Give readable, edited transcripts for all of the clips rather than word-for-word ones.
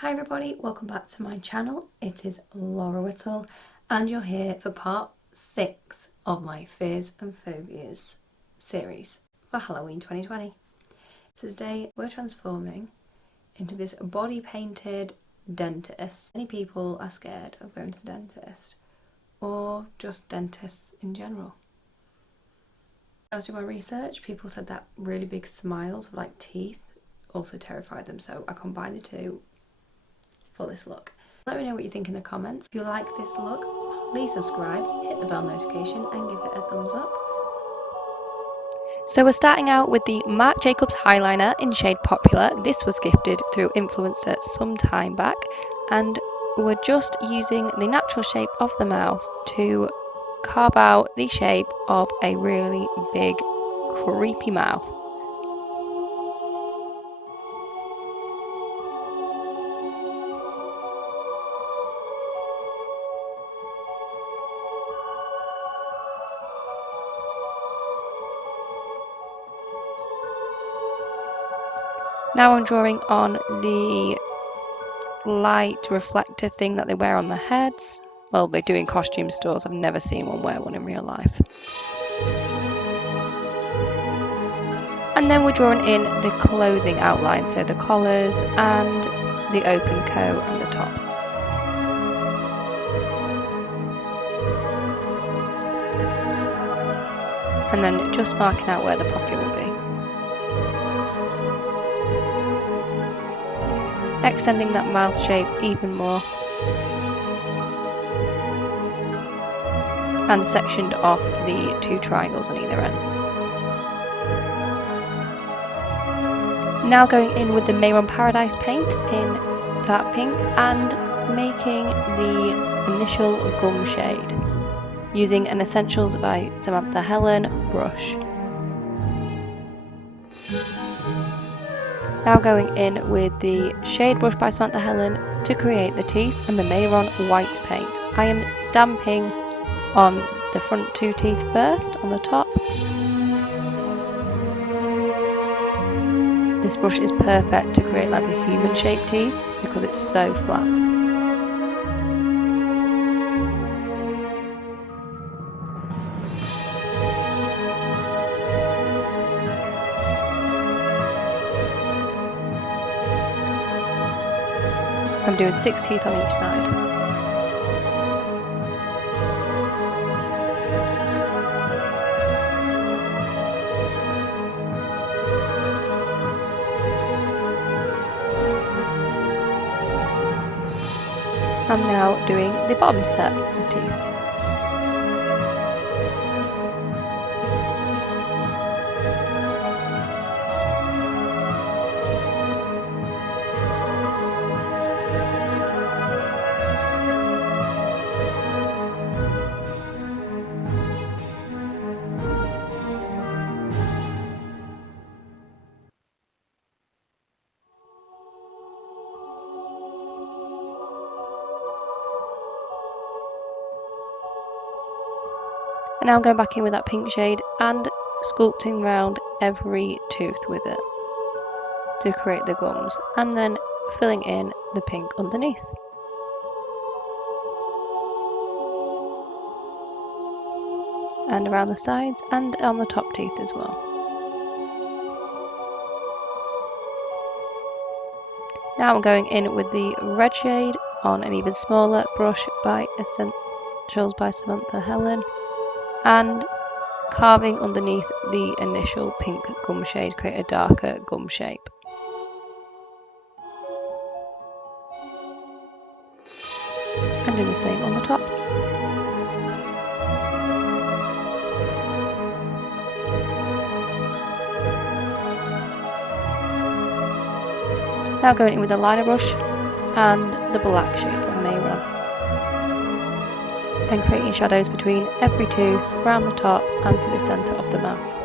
Hi everybody, welcome back to my channel. It is Laura Whittle and you're here for part 6 of my Fears and Phobias series for Halloween 2020. So today we're transforming into this body painted dentist. Many people are scared of going to the dentist or just dentists in general. When I was doing my research, people said that really big smiles of like teeth also terrified them, so I combined the two for this look. Let me know what you think in the comments. If you like this look, please subscribe, hit the bell notification and give it a thumbs up. So we're starting out with the Marc Jacobs Highliner in shade Popular. This was gifted through Influencer some time back, and we're just using the natural shape of the mouth to carve out the shape of a really big creepy mouth. Now I'm drawing on the light reflector thing that they wear on their heads. Well, they do in costume stores. I've never seen one wear one in real life. And then we're drawing in the clothing outline, so the collars and the open coat and the top. And then just marking out where the pocket will be. Extending that mouth shape even more. And sectioned off the two triangles on either end. Now going in with the Mehron Paradise paint in dark pink and making the initial gum shade using an Essentials by Samantha Helen brush. Now going in with the shade brush by Samantha Helen to create the teeth and the Mehron white paint. I am stamping on the front two teeth first on the top. This brush is perfect to create like the human shaped teeth because it's so flat. I'm doing 6 teeth on each side. I'm now doing the bottom set of teeth. And now I'm going back in with that pink shade and sculpting around every tooth with it to create the gums, and then filling in the pink underneath. And around the sides and on the top teeth as well. Now I'm going in with the red shade on an even smaller brush by Essentials by Samantha Helen and carving underneath the initial pink gum shade, create a darker gum shape. And do the same on the top. Now going in with the liner brush and the black shade from Mehron. And creating shadows between every tooth, around the top and through the centre of the mouth.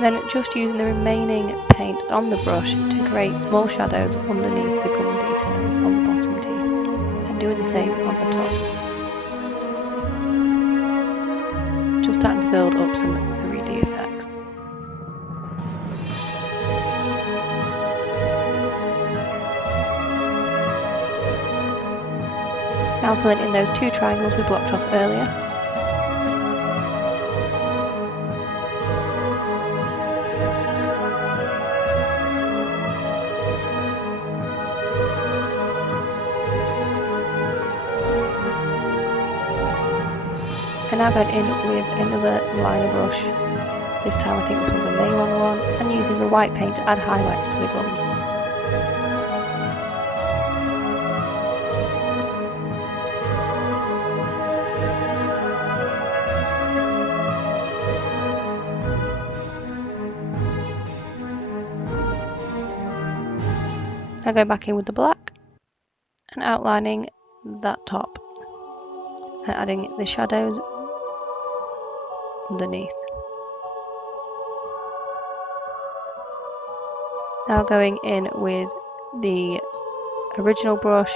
Then just using the remaining paint on the brush to create small shadows underneath the gum details on the bottom teeth, and doing the same on the top. Just starting to build up some 3D effects. Now filling in those 2 triangles we blocked off earlier. And now going in with another liner brush. This time I think this was a Mehron one, and using the white paint to add highlights to the gums. Now going back in with the black and outlining that top and adding the shadows underneath. Now going in with the original brush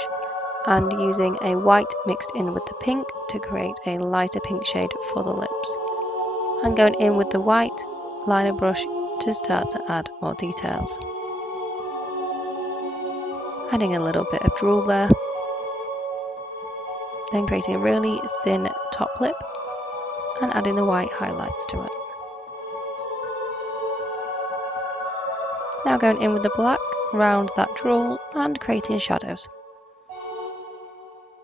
and using a white mixed in with the pink to create a lighter pink shade for the lips. And going in with the white liner brush to start to add more details. Adding a little bit of drool there. Then creating a really thin top lip and adding the white highlights to it. Now going in with the black around that drool and creating shadows.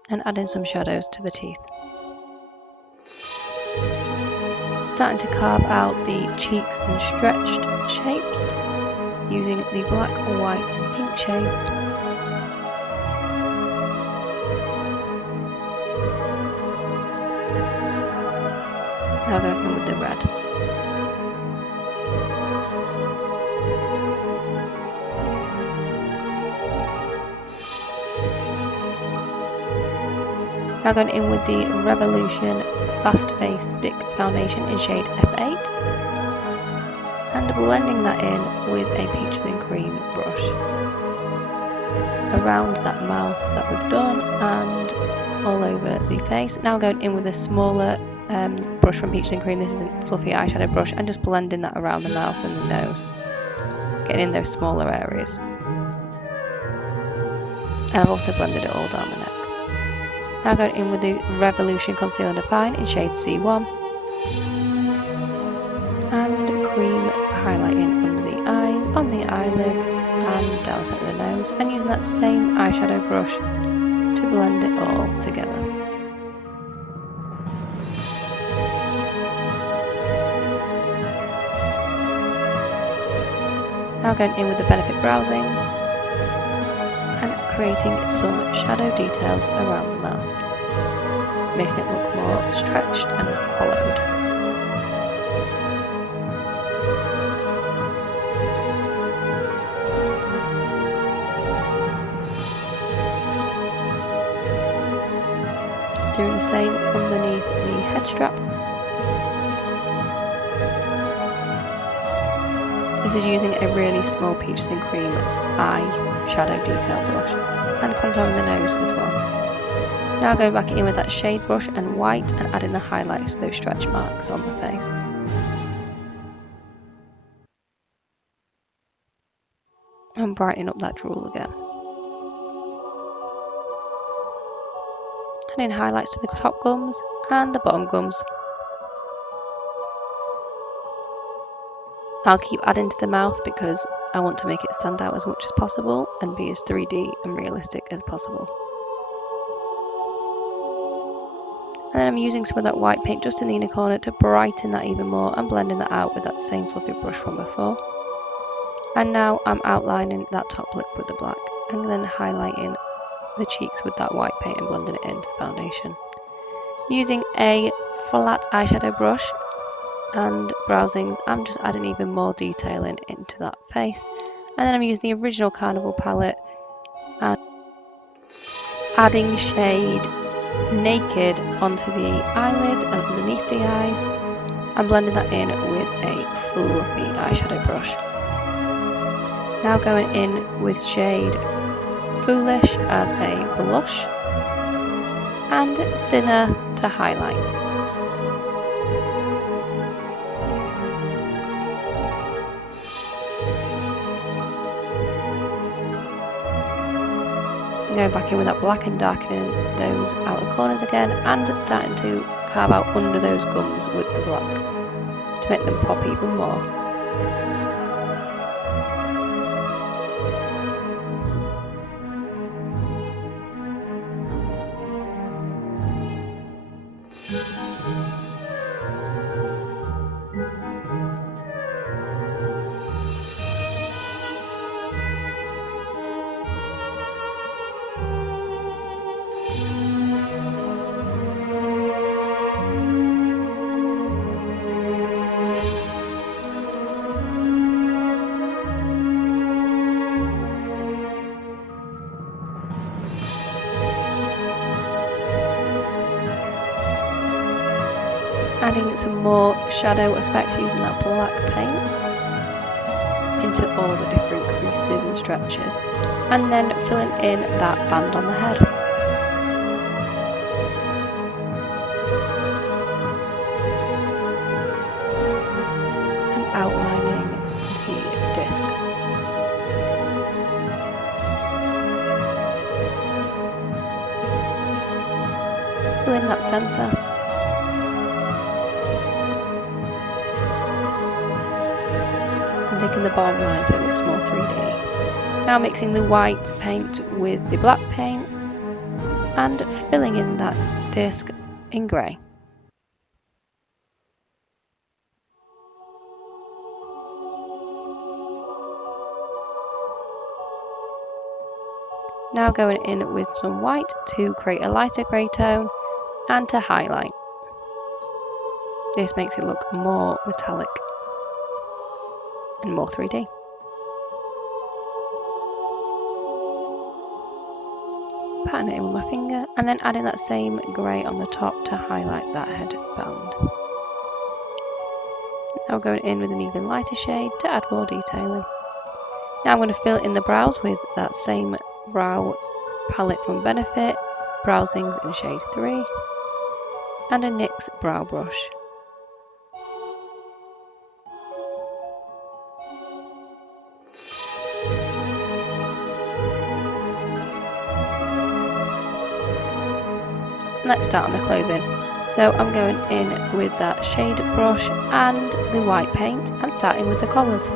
And adding some shadows to the teeth. Starting to carve out the cheeks in stretched shapes using the black, white and pink shades. Now going in with the red. Now going in with the Revolution Fast Face Stick Foundation in shade F8 and blending that in with a peaches and cream brush around that mouth that we've done and all over the face. Now going in with a smaller brush from Peaches and Cream. This is a fluffy eyeshadow brush, and just blending that around the mouth and the nose, getting in those smaller areas. And I've also blended it all down the neck. Now going in with the Revolution Conceal and Define in shade C1 and cream highlighting under the eyes, on the eyelids and down the centre of the nose, and using that same eyeshadow brush to blend it all together. Now going in with the Benefit Browsings and creating some shadow details around the mouth, making it look more stretched and hollowed. Doing the same underneath the head strap. This is using a really small Peaches and Cream eye shadow detail brush and contouring the nose as well. Now going back in with that shade brush and white and adding the highlights to those stretch marks on the face. And brightening up that drool again. Adding highlights to the top gums and the bottom gums. I'll keep adding to the mouth because I want to make it stand out as much as possible and be as 3D and realistic as possible. And then I'm using some of that white paint just in the inner corner to brighten that even more and blending that out with that same fluffy brush from before. And now I'm outlining that top lip with the black and then highlighting the cheeks with that white paint and blending it into the foundation. Using a flat eyeshadow brush and browsings, I'm just adding even more detailing into that face. And then I'm using the original Carnival palette and adding shade Naked onto the eyelid and underneath the eyes and blending that in with a fluffy eyeshadow brush. Now going in with shade Foolish as a blush and Sinner to highlight. Going back in with that black and darkening those outer corners again and starting to carve out under those gums with the black to make them pop even more. Adding some more shadow effect using that black paint into all the different creases and stretches, and then filling in that band on the head. And outlining the disc. Fill in that centre. Thicken the bottom line so it looks more 3D. Now mixing the white paint with the black paint and filling in that disc in grey. Now going in with some white to create a lighter grey tone and to highlight. This makes it look more metallic and more 3D. Patting it in with my finger and then adding that same grey on the top to highlight that headband. Now going in with an even lighter shade to add more detailing. Now I'm going to fill in the brows with that same brow palette from Benefit, Browsings in shade 3 and a NYX brow brush. Let's start on the clothing. So I'm going in with that shade brush and the white paint and starting with the collars.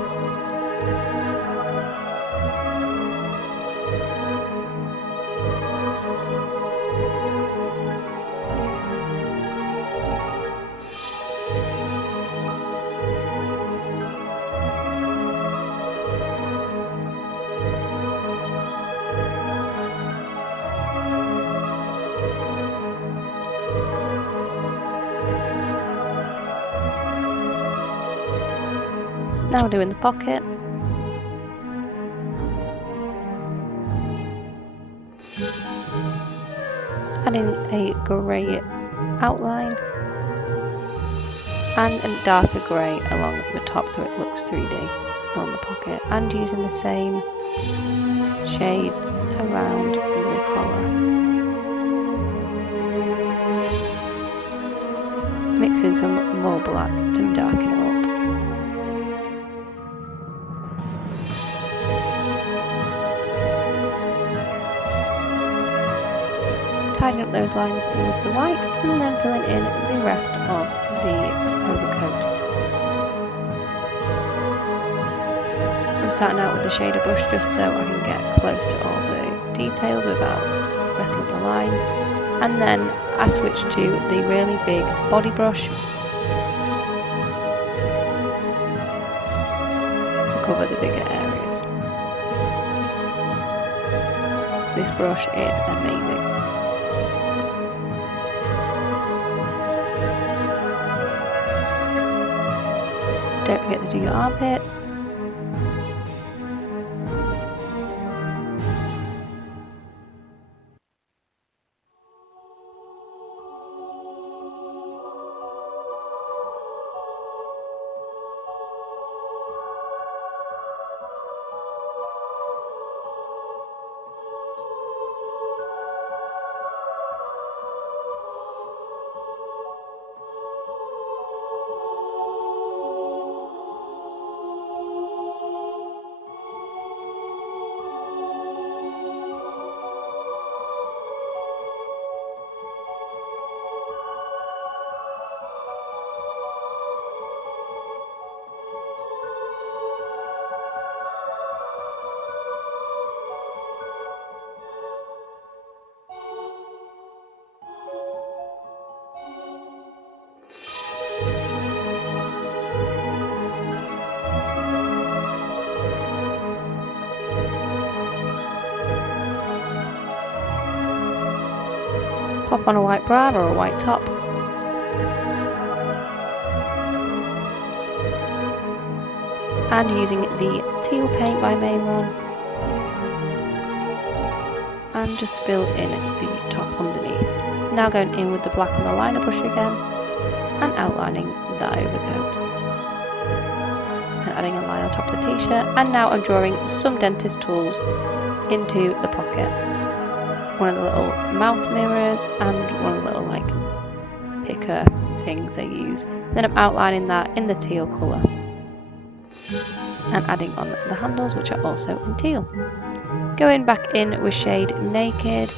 Now doing the pocket. Adding a grey outline and a darker grey along the top so it looks 3D on the pocket, and using the same shades around the collar. Mixing some more black to darken it up. Tidying up those lines with the white and then filling in the rest of the overcoat. I'm starting out with the shader brush just so I can get close to all the details without messing up the lines, and then I switch to the really big body brush to cover the bigger areas. This brush is amazing. Don't forget to do your armpits. pop on a white bra or a white top. And using the Teal paint by Mehron, and just fill in the top underneath. Now going in with the black on the liner brush again and outlining that overcoat and adding a line on top of the t-shirt. And now I'm drawing some dentist tools into the pocket, one of the little mouth mirrors and one of the little like picker things they use. Then I'm outlining that in the teal colour and adding on the handles, which are also in teal. Going back in with shade Naked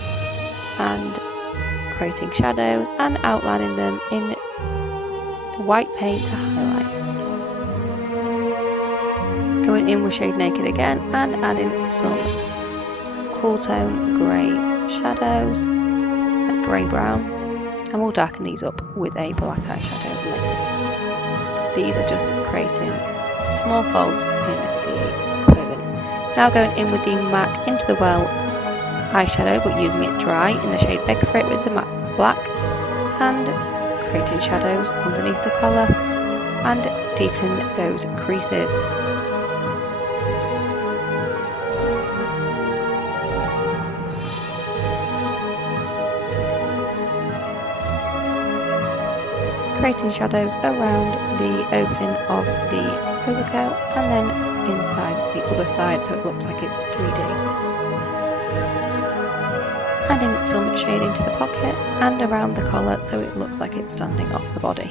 and creating shadows and outlining them in white paint to highlight. Going in with shade Naked again and adding some cool tone grey shadows, like grey brown, and we'll darken these up with a black eyeshadow later. These are just creating small folds in the clothing. Now going in with the MAC into the Well eyeshadow, but using it dry in the shade Beg For It with the MAC black, and creating shadows underneath the collar and deepening those creases. Creating shadows around the opening of the overcoat and then inside the other side so it looks like it's 3D. Adding some shading to the pocket and around the collar so it looks like it's standing off the body.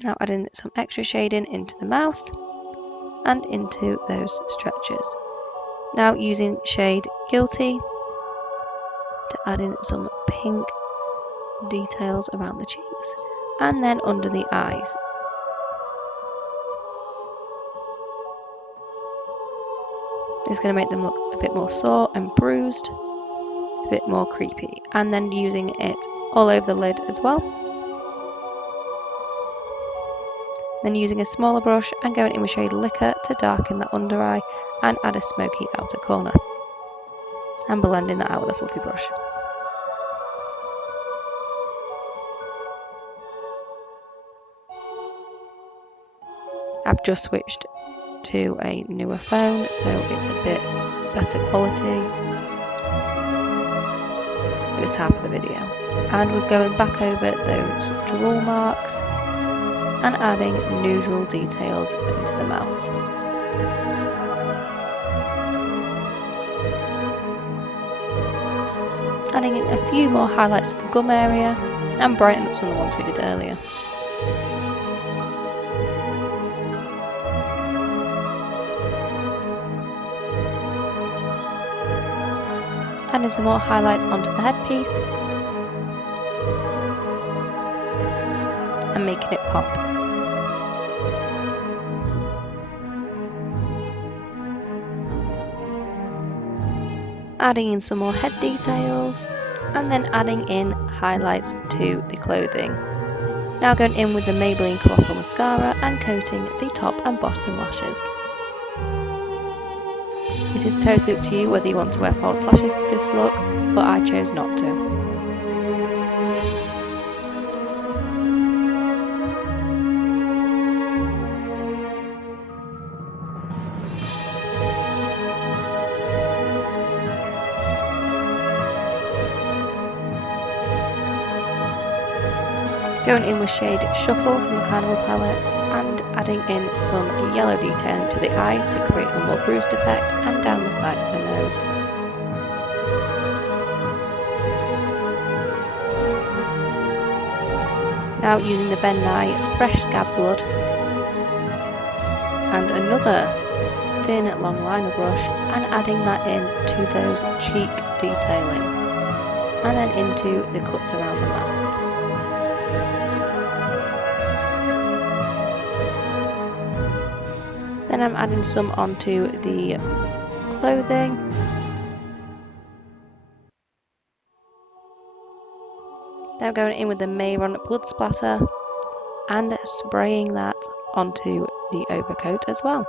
Now adding some extra shading into the mouth and into those stretches. Now using shade Guilty to add in some pink details around the cheeks and then under the eyes. It's going to make them look a bit more sore and bruised, a bit more creepy, and then using it all over the lid as well. Then using a smaller brush and going in with shade Liquor to darken the under eye and add a smoky outer corner, and blending that out with a fluffy brush. I've just switched to a newer phone, so it's a bit better quality. This half of the video. And we're going back over those drool marks and adding noodle details into the mouth. Adding in a few more highlights to the gum area and brightening up some of the ones we did earlier. Adding some more highlights onto the headpiece and making it pop. Adding in some more head details and then adding in highlights to the clothing. Now going in with the Maybelline Colossal Mascara and coating the top and bottom lashes. It is totally up to you whether you want to wear false lashes with this look, but I chose not to. Going in with shade Shuffle from the Carnival palette and adding in some yellow detailing to the eyes to create a more bruised effect and down the side of the nose. Now using the Ben Nye Fresh Scab Blood and another thin long liner brush and adding that in to those cheek detailing and then into the cuts around the mouth. Then I'm adding some onto the clothing. Now going in with the Mehron Blood Splatter and spraying that onto the overcoat as well.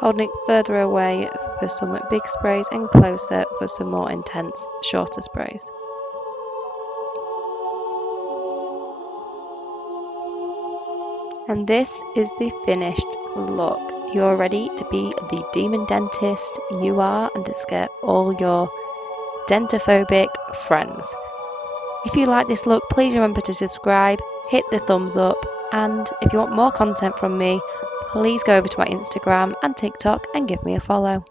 holding it further away for some big sprays and closer for some more intense, shorter sprays. And this is the finished look. You're ready to be the demon dentist you are and to scare all your dentophobic friends. If you like this look, please remember to subscribe, hit the thumbs up, and if you want more content from me, please go over to my Instagram and TikTok and give me a follow.